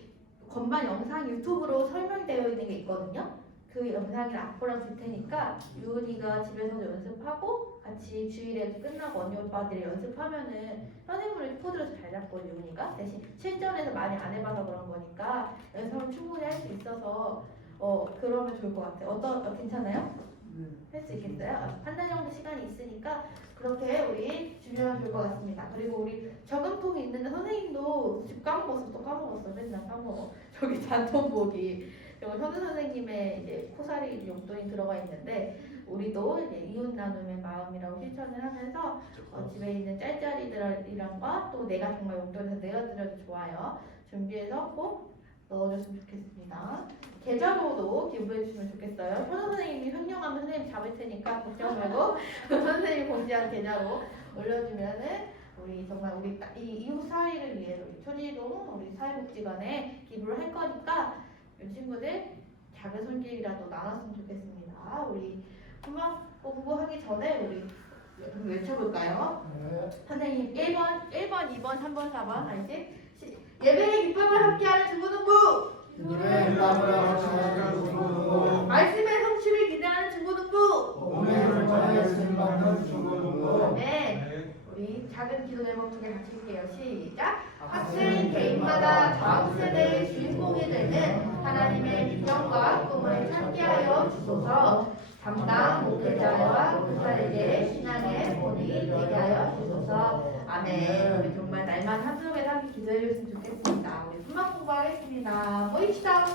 건반 영상 유튜브로 설명되어 있는 게 있거든요. 그 영상이랑 악보랑 줄 테니까 유은이가 집에서도 연습하고 같이 주일에 끝나고 언니 오빠들이 연습하면은 선생님을 코드를 잘 잡고 유은이가 대신 실전에서 많이 안 해봐서 그런 거니까 연습을 충분히 할 수 있어서 그러면 좋을 것 같아요. 괜찮아요? 할 수 있겠어요? 한 달 정도 시간이 있으니까 그렇게 우리 준비하면 좋을 것 같습니다. 그리고 우리 저금통이 있는데 선생님도 집 까먹었어. 맨날 까먹어. 저기 잔돈보기. 현우 선생님의 이제 코사리 용돈이 들어가 있는데 우리도 이제 이웃 나눔의 마음이라고 실천을 하면서 집에 있는 짤짤이들이랑과 또 내가 정말 용돈에서 내가 드려도 좋아요. 준비해서 꼭 넣어줬으면 좋겠습니다. 계좌로도 기부해 주시면 좋겠어요. 현우 선생님이 횡령하면 선생님 잡을 테니까 걱정 말고 선생님이 공지한 계좌로 올려주면은 우리 정말 우리 이 이웃 사회를 위해서 우리 초지동 우리 사회복지관에 기부를 할 거니까 이 친구들 작은 손길이라도 나눴으면 좋겠습니다. 우리 한번 공부하기 전에 우리 외쳐볼까요? 선생님 1번, 2번, 3번, 4번 알지? 예배의 기쁨을 함께하는 중고등부! 말씀의 성취를 기대하는 중고등부! 네, 우리 잘 작은 기도 제목 2개 같이 할게요. 시작. 학생 개인마다 다음 세대의 주인공이 되는 하나님의 비전과 꿈을 찾게 하여 주소서. 담당 목회자와 목사에게 신앙의 본이 되게 하여 주소서. 아멘. 우리 정말 날만 한숨에 함께 기도해 주셨으면 좋겠습니다. 우리 수만 공부하겠습니다. 모이시다.